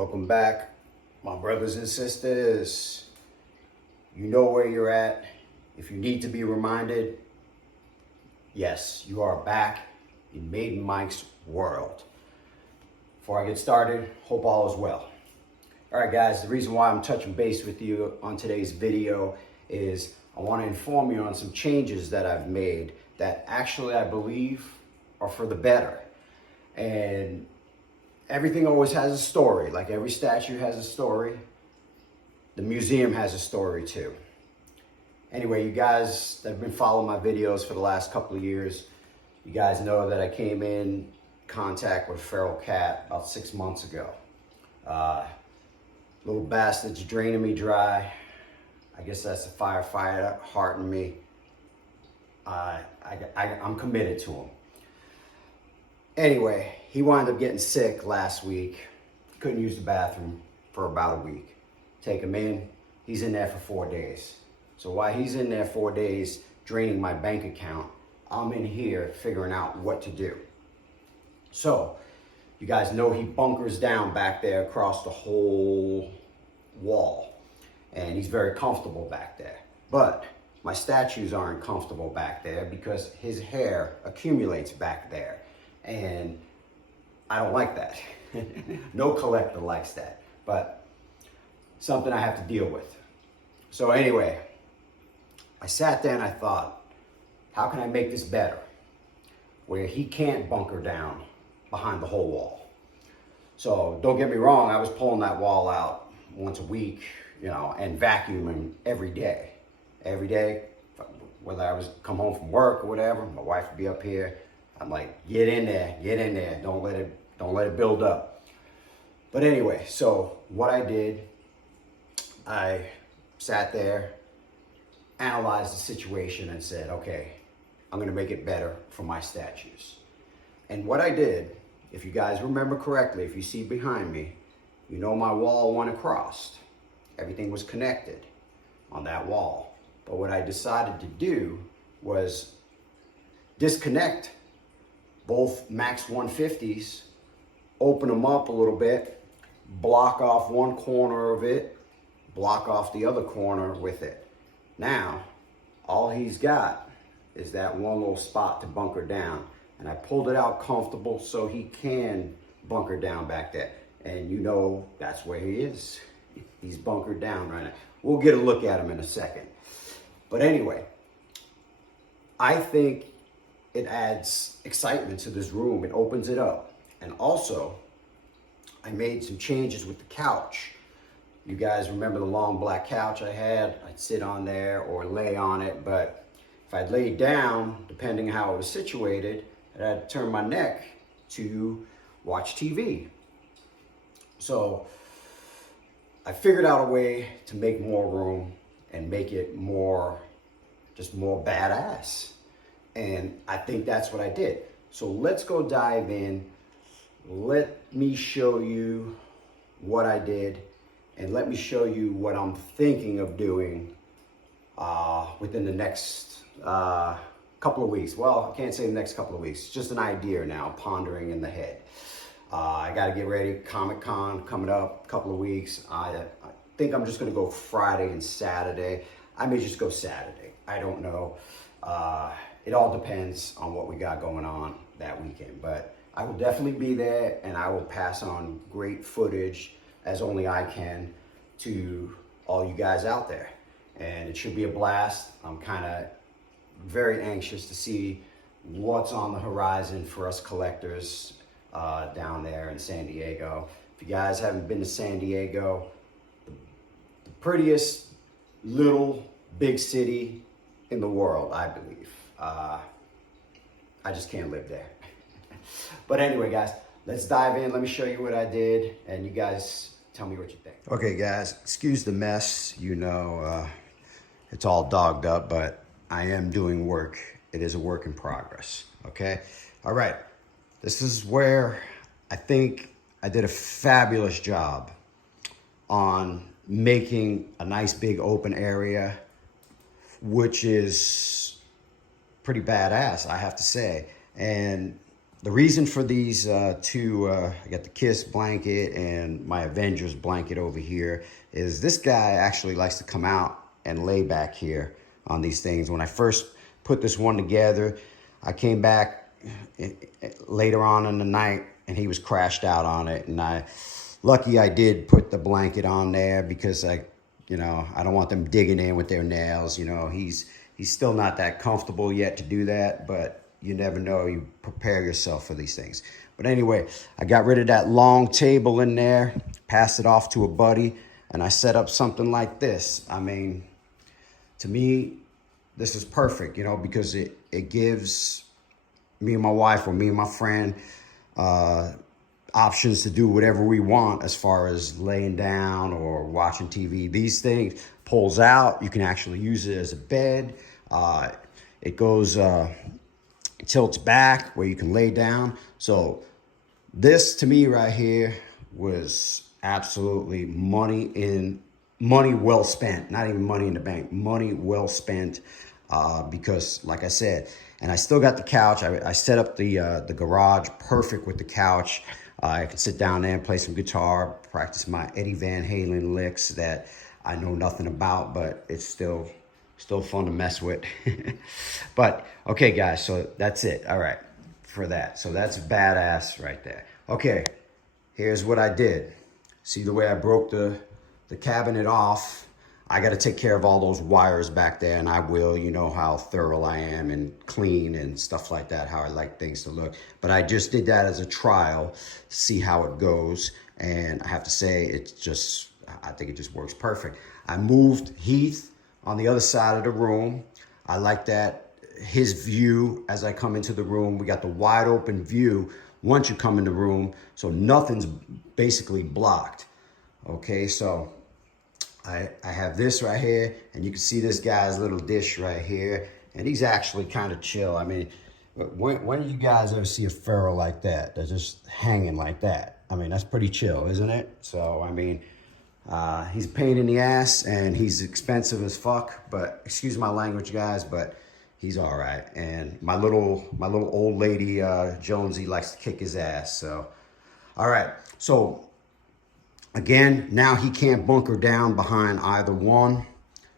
Welcome back, my brothers and sisters. You know where you're at. If you need to be reminded, yes, you are back in Maiden Mike's world. Before I get started, hope all is well. All right, guys, the reason why I'm touching base with you on today's video is I want to inform you on some changes that I've made that actually I believe are for the better. And everything always has a story. Like every statue has a story. The museum has a story too. Anyway, you guys that have been following my videos for the last couple of years, you guys know that I came in contact with a feral cat about 6 months ago. Little bastard's draining me dry. I guess that's the firefighter heart in me. I'm committed to him. Anyway, he wound up getting sick last week. Couldn't use the bathroom for about a week. Take him in. He's in there for 4 days. So while he's in there 4 days draining my bank account, I'm in here figuring out what to do. So, you guys know he bunkers down back there across the whole wall. And he's very comfortable back there. But my statues aren't comfortable back there because his hair accumulates back there. And I don't like that. No collector likes that. But something I have to deal with. So anyway, I sat there and I thought, how can I make this better? Where he can't bunker down behind the whole wall. So don't get me wrong, I was pulling that wall out once a week, and vacuuming every day. Every day, whether I was come home from work or whatever, my wife would be up here. I'm like, get in there, don't let it build up. But anyway, so what I did, I sat there, analyzed the situation and said, okay, I'm gonna make it better for my statues. And what I did, if you guys remember correctly, if you see behind me, you know my wall went across. Everything was connected on that wall. But what I decided to do was disconnect both Max 150s, open them up a little bit, block off one corner of it, block off the other corner with it. Now, all he's got is that one little spot to bunker down. And I pulled it out comfortable so he can bunker down back there. And that's where he is. He's bunkered down right now. We'll get a look at him in a second. But anyway, I think it adds excitement to this room. It opens it up. And also, I made some changes with the couch. You guys remember the long black couch I had? I'd sit on there or lay on it, but if I'd lay down, depending how it was situated, I had to turn my neck to watch TV. So I figured out a way to make more room and make it more badass. And I think that's what I did. So let's go dive in. Let me show you what I did. And let me show you what I'm thinking of doing within the next couple of weeks. Well, I can't say the next couple of weeks. It's just an idea now, pondering in the head. I got to get ready. Comic-Con coming up, a couple of weeks. I think I'm just going to go Friday and Saturday. I may just go Saturday. I don't know. It all depends on what we got going on that weekend. But I will definitely be there, and I will pass on great footage as only I can to all you guys out there. And it should be a blast. I'm kind of very anxious to see what's on the horizon for us collectors down there in San Diego. If you guys haven't been to San Diego, the prettiest little big city in the world, I believe. I just can't live there. But anyway, guys, let's dive in. Let me show you what I did, and you guys tell me what you think. Okay, guys, excuse the mess. It's all dogged up, but I am doing work. It is a work in progress, okay? All right, this is where I think I did a fabulous job on making a nice big open area, which is pretty badass, I have to say. And The reason for these two, I got the Kiss blanket and my Avengers blanket over here, is this guy actually likes to come out and lay back here on these things. When I first put this one together, I came back later on in the night and he was crashed out on it. And lucky I did put the blanket on there because I don't want them digging in with their nails. He's still not that comfortable yet to do that, but you never know. You prepare yourself for these things. But anyway, I got rid of that long table in there, passed it off to a buddy, and I set up something like this. I mean, to me, this is perfect, because it gives me and my wife or me and my friend options to do whatever we want as far as laying down or watching TV. These things pulls out. You can actually use it as a bed. It goes... tilts back where you can lay down. So this to me right here was absolutely money well spent. Not even money in the bank, money well spent, because like I said, and I still got the couch. I set up the garage perfect with the couch. I could sit down there and play some guitar, practice my Eddie Van Halen licks that I know nothing about, but it's still fun to mess with. But okay guys, so that's it. All right, for that. So that's badass right there. Okay, here's what I did. See the way I broke the cabinet off? I got to take care of all those wires back there, and I will. You know how thorough I am and clean and stuff like that, how I like things to look. But I just did that as a trial, see how it goes. And I have to say, I think it just works perfect. I moved Heath on the other side of the room. I like that, his view as I come into the room. We got the wide open view once you come in the room, so nothing's basically blocked. Okay, so I have this right here, and you can see this guy's little dish right here, and he's actually kind of chill. I mean, when you guys ever see a pharaoh like that, they're just hanging like that? I mean, that's pretty chill, isn't it? So, I mean, he's a pain in the ass, and he's expensive as fuck, but excuse my language, guys, but he's all right. And my little old lady, Jonesy, likes to kick his ass. So, all right. So, again, now he can't bunker down behind either one.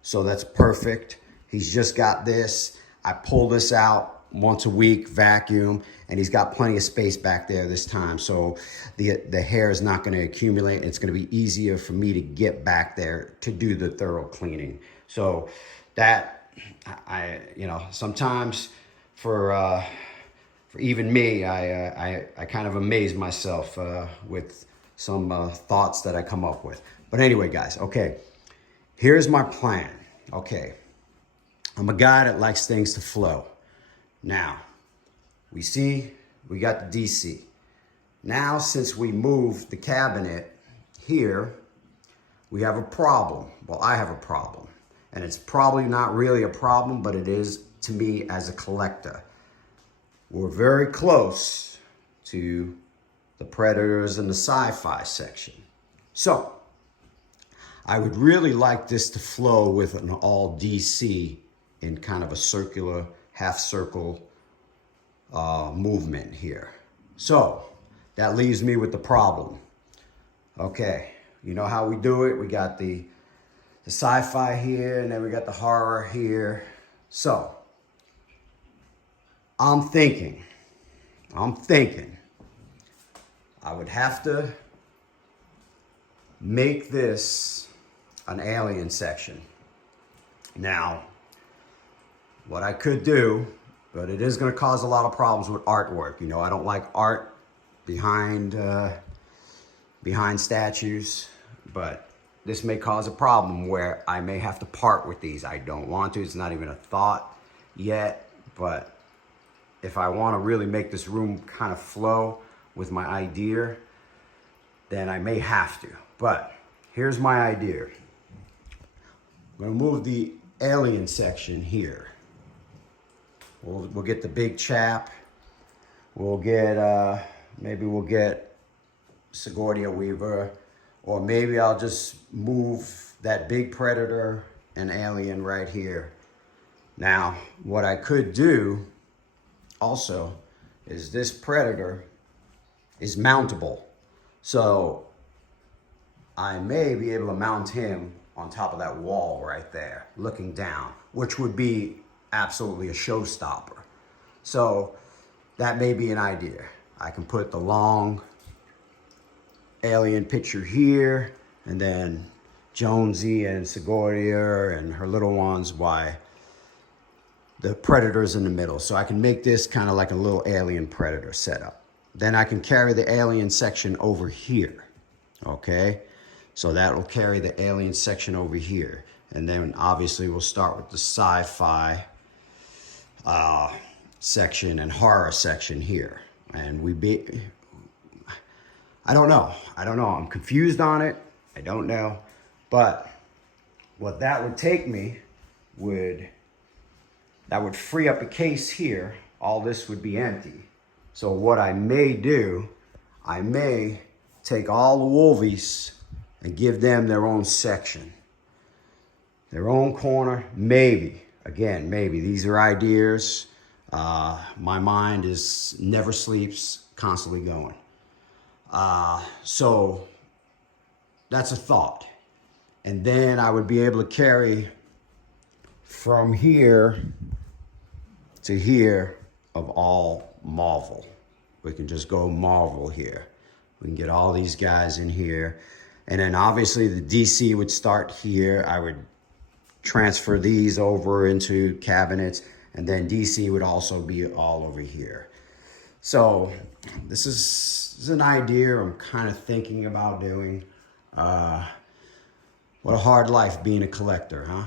So that's perfect. He's just got this. I pull this out once a week, vacuum, and he's got plenty of space back there this time. So the hair is not going to accumulate. It's going to be easier for me to get back there to do the thorough cleaning. So that, sometimes for even me, I kind of amaze myself with some thoughts that I come up with. But anyway, guys, okay, here's my plan. Okay, I'm a guy that likes things to flow. Now, we got the DC. Now, since we moved the cabinet here, we have a problem. Well, I have a problem. And it's probably not really a problem, but it is to me as a collector. We're very close to the Predators and the sci-fi section. So, I would really like this to flow with an all DC in kind of a circular, half circle movement here. So, that leaves me with the problem. Okay, you know how we do it? We got the sci-fi here, and then we got the horror here. So, I'm thinking, I would have to make this an alien section. Now, what I could do, but it is going to cause a lot of problems with artwork. I don't like art behind statues, but this may cause a problem where I may have to part with these. I don't want to. It's not even a thought yet, but if I want to really make this room kind of flow with my idea, then I may have to. But here's my idea. I'm going to move the alien section here. We'll get the big chap. We'll get, maybe we'll get Sigourney Weaver, or maybe I'll just move that big Predator and alien right here. Now, what I could do also is this Predator is mountable. So I may be able to mount him on top of that wall right there, looking down, which would be absolutely a showstopper. So that may be an idea. I can put the long alien picture here, and then Jonesy and Sigourney and her little ones, why the Predator's in the middle. So I can make this kind of like a little alien Predator setup. Then I can carry the alien section over here, okay? So that will carry the alien section over here. And then obviously we'll start with the sci-fi section and horror section here. And I don't know. I'm confused on it. I don't know. But what that would take me that would free up a case here. All this would be empty. So what I may do, I may take all the Wolvies and give them their own section, their own corner, maybe. Again, maybe. These are ideas. My mind never sleeps, constantly going. So that's a thought. And then I would be able to carry from here to here of all Marvel. We can just go Marvel here. We can get all these guys in here. And then obviously the DC would start here. I would transfer these over into cabinets, and then DC would also be all over here. So this is an idea I'm kind of thinking about doing. What a hard life being a collector, huh?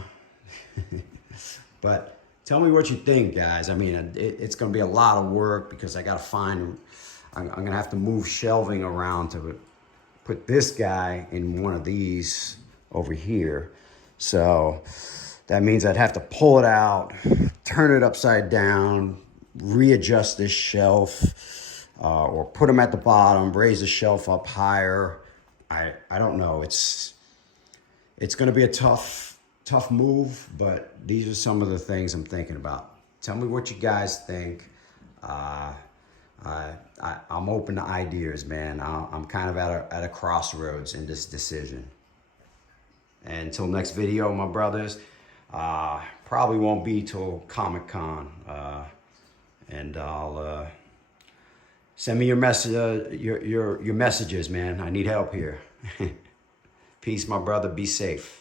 But tell me what you think, guys. I mean, it's going to be a lot of work because I got to find, I'm going to have to move shelving around to put this guy in one of these over here. So that means I'd have to pull it out, turn it upside down, readjust this shelf, or put them at the bottom, raise the shelf up higher. I don't know. It's going to be a tough move, but these are some of the things I'm thinking about. Tell me what you guys think. I'm open to ideas, man. I'm kind of at a crossroads in this decision. And until next video, my brothers, probably won't be till Comic-Con. And I'll send me your messages, man. I need help here. Peace, my brother. Be safe.